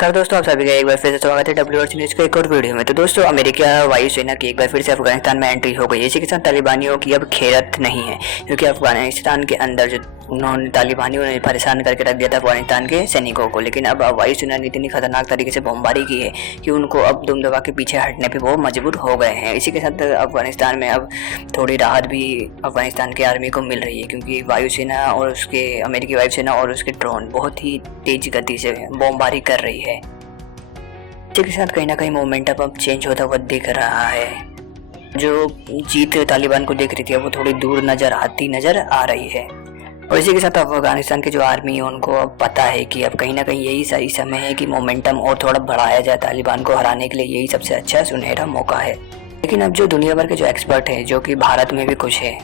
नमस्कार दोस्तों, आप सभी का एक बार फिर से स्वागत है डब्ल्यू न्यूज के एक और वीडियो में। तो दोस्तों, अमेरिका वायुसेना की एक बार फिर से अफगानिस्तान में एंट्री हो गई है। इसी के साथ तालिबानियों की अब खैरत नहीं है, क्योंकि अफगानिस्तान के अंदर जो उन्होंने तालिबानियों ने परेशान करके रख दिया था अफगानिस्तान के सैनिकों को, लेकिन अब वायुसेना ने इतनी खतरनाक तरीके से बमबारी की है कि उनको अब दुम दबा के पीछे हटने पे वो मजबूर हो गए हैं। इसी के साथ अफगानिस्तान में अब थोड़ी राहत भी अफगानिस्तान की आर्मी को मिल रही है, क्योंकि वायुसेना और उसके अमेरिकी वायुसेना और उसके ड्रोन बहुत ही तेज गति से बमबारी कर रही है। इसी के साथ कहीं ना कहीं मोमेंटम अब चेंज होता हुआ दिख रहा है। जो जीत तालिबान को दिख रही थी वो थोड़ी दूर नजर आ रही है। और इसी के साथ अफगानिस्तान की जो आर्मी है उनको अब पता है कि अब कहीं ना कहीं यही सही समय है कि मोमेंटम और थोड़ा बढ़ाया जाए। तालिबान को हराने के लिए यही सबसे अच्छा सुनहरा मौका है। लेकिन अब जो दुनिया भर के जो एक्सपर्ट हैं, जो कि भारत में भी कुछ है,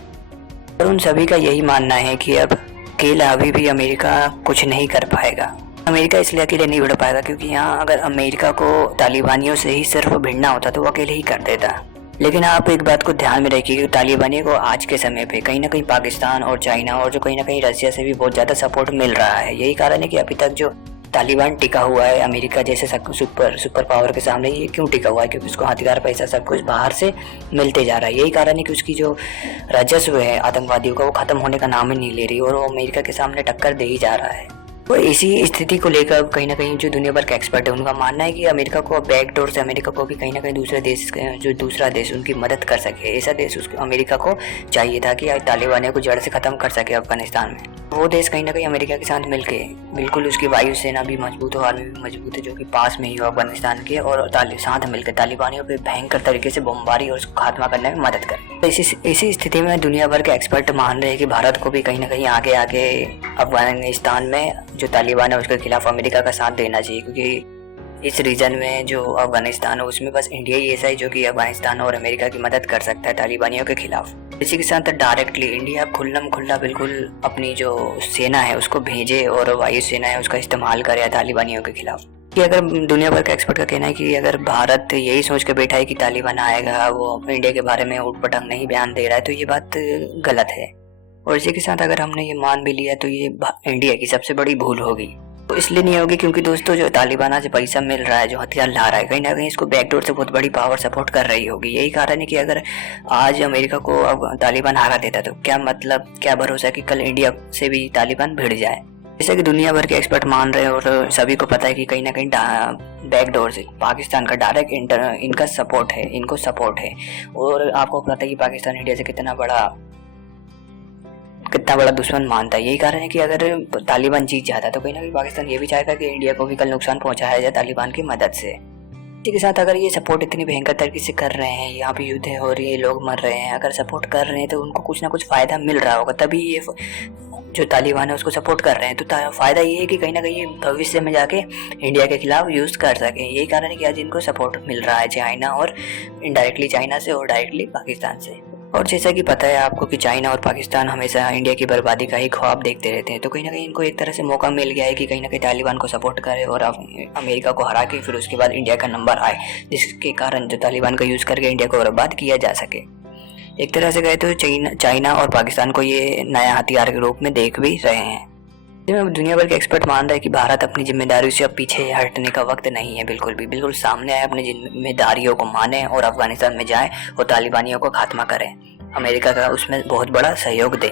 और उन सभी का यही मानना है कि अब अकेला अभी भी अमेरिका कुछ नहीं कर पाएगा। अमेरिका इसलिए अकेले नहीं बढ़ पाएगा क्योंकि यहाँ अगर अमेरिका को तालिबानियों से ही सिर्फ भिड़ना होता तो वो अकेले ही कर देता। लेकिन आप एक बात को ध्यान में रखिए कि तालिबानियों को आज के समय पे कहीं ना कहीं पाकिस्तान और चाइना और जो कहीं ना कहीं रशिया से भी बहुत ज़्यादा सपोर्ट मिल रहा है। यही कारण है कि अभी तक जो तालिबान टिका हुआ है अमेरिका जैसे सुपर पावर के सामने, ये क्यों टिका हुआ है? क्योंकि उसको हथियार, पैसा सब कुछ बाहर से मिलते जा रहा है। यही कारण है कि उसकी जो राजस्व है आतंकवादियों का वो खत्म होने का नाम ही नहीं ले रही और वो अमेरिका के सामने टक्कर दे ही जा रहा है। तो इसी स्थिति को लेकर कहीं ना कहीं जो दुनिया भर के एक्सपर्ट है उनका मानना है कि अमेरिका को बैकडोर से अमेरिका को भी कहीं ना कहीं दूसरा देश उनकी मदद कर सके। ऐसा देश उसको अमेरिका को चाहिए था कि तालिबानियों को जड़ से खत्म कर सके अफगानिस्तान में। वो देश कहीं ना कहीं अमेरिका के साथ मिलके बिल्कुल उसकी वायुसेना भी मजबूत हो, आर्मी भी मजबूत है, जो कि पास में ही हो अफगानिस्तान के, और साथ मिलकर तालिबानियों पे भयंकर तरीके से बमबारी और उसको खात्मा करने में मदद करे। तो इसी स्थिति में दुनिया भर के एक्सपर्ट मान रहे हैं कि भारत को भी कहीं ना कहीं आगे अफगानिस्तान में जो तालिबान है उसके खिलाफ अमेरिका का साथ देना चाहिए, क्योंकि इस रीजन में जो अफगानिस्तान है उसमें बस इंडिया ही ऐसा है जो कि अफगानिस्तान और अमेरिका की मदद कर सकता है तालिबानियों के खिलाफ। इसी के साथ डायरेक्टली इंडिया खुल्लम खुल्ला बिल्कुल अपनी जो सेना है उसको भेजे और वायुसेना है उसका इस्तेमाल करे तालिबानियों के खिलाफ। कि अगर दुनिया भर के एक्सपर्ट का कहना है कि अगर भारत यही सोच के बैठा है कि तालिबान आएगा, वो इंडिया के बारे में उटपटांग नहीं बयान दे रहा है, तो ये बात गलत है। और इसी के साथ अगर हमने ये मान भी लिया तो ये इंडिया की सबसे बड़ी भूल होगी। तो इसलिए नहीं होगी क्योंकि दोस्तों जो तालिबान से पैसा मिल रहा है, जो हथियार ला रहा है, कहीं ना कहीं इसको बैकडोर से बहुत बड़ी पावर सपोर्ट कर रही होगी। यही कारण है कि अगर आज अमेरिका को अब तालिबान हरा देता तो क्या भरोसा कि कल इंडिया से भी तालिबान भिड़ जाए। जैसे कि दुनिया भर के एक्सपर्ट मान रहे हैं और सभी को पता है कि कहीं ना कहीं बैकडोर से पाकिस्तान का डायरेक्ट इनका सपोर्ट है, इनको सपोर्ट है। और आपको पता है कि पाकिस्तान इंडिया से कितना बड़ा दुश्मन मानता है। यही कारण है कि अगर तालिबान जीत जाता तो कहीं ना कहीं पाकिस्तान ये भी चाहेगा कि इंडिया को भी कल नुकसान पहुंचाया जाए तालिबान की मदद से। इसी के साथ अगर ये सपोर्ट इतनी भयंकर तरीके से कर रहे हैं, यहाँ पे युद्ध हो रही है, लोग मर रहे हैं, अगर सपोर्ट कर रहे हैं तो उनको कुछ ना कुछ फायदा मिल रहा होगा, तभी ये जो तालिबान है उसको सपोर्ट कर रहे हैं। तो फायदा ये है कि कहीं ना कहीं भविष्य में जाके इंडिया के खिलाफ यूज कर सकें। यही कारण है कि आज इनको सपोर्ट मिल रहा है चाइना और इनडायरेक्टली चाइना से और डायरेक्टली पाकिस्तान से। और जैसा कि पता है आपको कि चाइना और पाकिस्तान हमेशा इंडिया की बर्बादी का ही ख्वाब देखते रहते हैं, तो कहीं ना कहीं इनको एक तरह से मौका मिल गया है कि कहीं ना कहीं तालिबान को सपोर्ट करे और अमेरिका को हरा के फिर उसके बाद इंडिया का नंबर आए, जिसके कारण जो तालिबान का यूज़ करके इंडिया को बर्बाद किया जा सके। एक तरह से कहे तो चाइना और पाकिस्तान को ये नया हथियार के रूप में देख भी रहे हैं। दुनिया भर के एक्सपर्ट मान रहे हैं कि भारत अपनी जिम्मेदारियों से अब पीछे हटने का वक्त नहीं है। बिल्कुल सामने आए, अपनी जिम्मेदारियों को माने और अफगानिस्तान में जाए और तालिबानियों को खात्मा करें। अमेरिका का उसमें बहुत बड़ा सहयोग दे।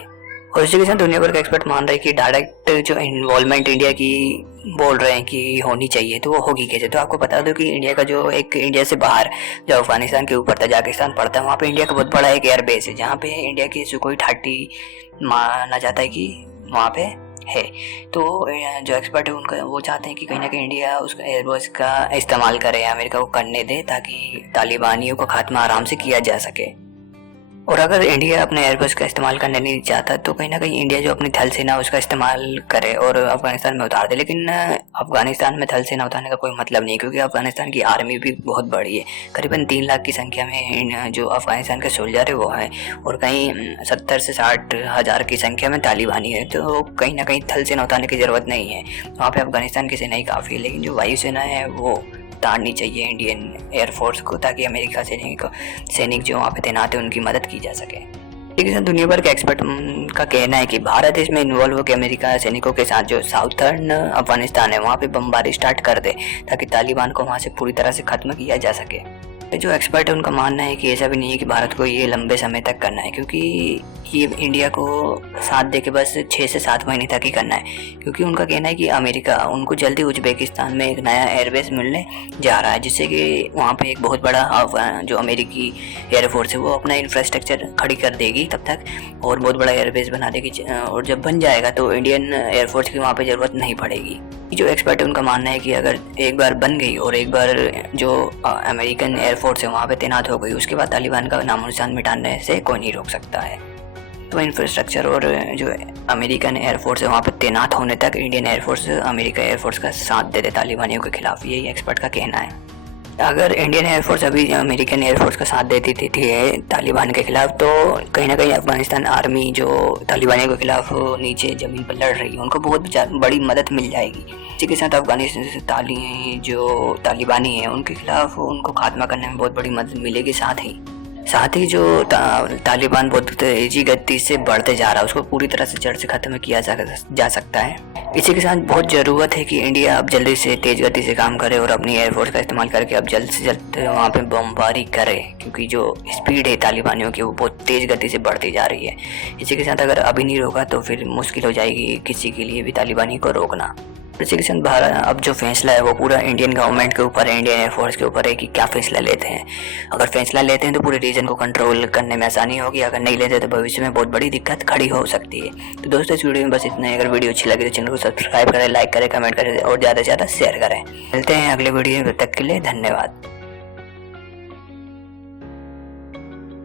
और इसी के साथ दुनिया भर के एक्सपर्ट मान रहे हैं कि डायरेक्ट जो इन्वॉल्वमेंट इंडिया की बोल रहे हैं कि होनी चाहिए, तो वो होगी कैसे? तो आपको बता दो कि इंडिया से बाहर जो अफगानिस्तान के ऊपर तजाकिस्तान पड़ता है, वहाँ पे इंडिया का बहुत बड़ा एक एयरबेस है, जहाँ पे इंडिया की सुखोई 30 माना जाता है कि वहाँ पे है। तो जो एक्सपर्ट है उनका वो चाहते हैं कि कहीं ना कहीं इंडिया उसका एयरबेस का इस्तेमाल करे, अमेरिका को करने दे, ताकि तालिबानियों का खात्मा आराम से किया जा सके। और अगर इंडिया अपने एयरबेस का इस्तेमाल करने नहीं चाहता तो कहीं ना कहीं इंडिया जो अपनी थल सेना उसका इस्तेमाल करे और अफगानिस्तान में उतार दे। लेकिन अफगानिस्तान में थल सेना उतारने का कोई मतलब नहीं, क्योंकि अफगानिस्तान की आर्मी भी बहुत बड़ी है। करीबन 3 लाख की संख्या में जो अफगानिस्तान के सोल्जर है वो है, और कहीं 70 से 60 हज़ार की संख्या में तालिबानी है। तो कहीं ना कहीं थल सेना उतारने की ज़रूरत नहीं है, वहाँ पर अफगानिस्तान की सेना ही काफ़ी है। लेकिन जो वायुसेना है वो उतारनी चाहिए इंडियन एयरफोर्स को, ताकि अमेरिका सैनिक जो वहाँ पे तैनात है उनकी मदद की जा सके। लेकिन दुनिया भर के एक्सपर्ट का कहना है कि भारत इसमें इन्वॉल्व होकर अमेरिका सैनिकों के साथ जो साउथर्न अफगानिस्तान है वहाँ पे बमबारी स्टार्ट कर दे, ताकि तालिबान को वहाँ से पूरी तरह से खत्म किया जा सके। जो एक्सपर्ट है उनका मानना है कि ऐसा भी नहीं है कि भारत को ये लंबे समय तक करना है, क्योंकि ये इंडिया को साथ दे के बस 6 से 7 महीने तक ही करना है। क्योंकि उनका कहना है कि अमेरिका उनको जल्दी उज्बेकिस्तान में एक नया एयरबेस मिलने जा रहा है, जिससे कि वहाँ पे एक बहुत बड़ा जो अमेरिकी एयरफोर्स है वो अपना इंफ्रास्ट्रक्चर खड़ी कर देगी तब तक, और बहुत बड़ा एयरबेस बना देगी। और जब बन जाएगा तो इंडियन एयरफोर्स की वहाँ पर ज़रूरत नहीं पड़ेगी। जो एक्सपर्ट है उनका मानना है कि अगर एक बार बन गई और एक बार जो अमेरिकन एयरफोर्स है वहाँ पे तैनात हो गई, उसके बाद तालिबान का नामो निशान मिटाने से कोई नहीं रोक सकता है। तो इंफ्रास्ट्रक्चर और जो अमेरिकन एयरफोर्स है वहाँ पे तैनात होने तक इंडियन एयरफोर्स अमेरिका एयरफोर्स का साथ दे दे तालिबानियों के खिलाफ, यही एक्सपर्ट का कहना है। अगर इंडियन एयरफोर्स अभी अमेरिकन एयरफोर्स का साथ देती थी तालिबान के खिलाफ, तो कहीं ना कहीं अफगानिस्तान आर्मी जो तालिबानियों के खिलाफ नीचे ज़मीन पर लड़ रही है उनको बहुत बड़ी मदद मिल जाएगी। इसी के साथ अफगानिस्तान जो तालिबानी है उनके खिलाफ उनको खात्मा करने में बहुत बड़ी मदद मिलेगी। साथ ही जो तालिबान बहुत तेजी गति से बढ़ते जा रहा है उसको पूरी तरह से जड़ से खत्म किया जा सकता है। इसी के साथ बहुत ज़रूरत है कि इंडिया अब जल्दी से तेज़ गति से काम करे और अपनी एयरफोर्स का इस्तेमाल करके अब जल्द से जल्द वहाँ पे बमबारी करे, क्योंकि जो स्पीड है तालिबानियों की वो बहुत तेज़ गति से बढ़ती जा रही है। इसी के साथ अगर अभी नहीं रोका तो फिर मुश्किल हो जाएगी किसी के लिए भी तालिबानी को रोकना। इसी के साथ भारत अब जो फैसला है वो पूरा इंडियन गवर्नमेंट के ऊपर है, इंडियन एयरफोर्स के ऊपर है कि क्या फैसला लेते हैं। अगर फैसला लेते हैं तो पूरे रीजन को कंट्रोल करने में आसानी होगी, अगर नहीं लेते तो भविष्य में बहुत बड़ी दिक्कत खड़ी हो सकती है। तो दोस्तों इस वीडियो में बस इतना ही। अगर वीडियो अच्छी लगी तो चैनल को सब्सक्राइब करें, लाइक करें, कमेंट करें और ज़्यादा से ज़्यादा शेयर करें। मिलते हैं अगले वीडियो में, तब तक के लिए धन्यवाद।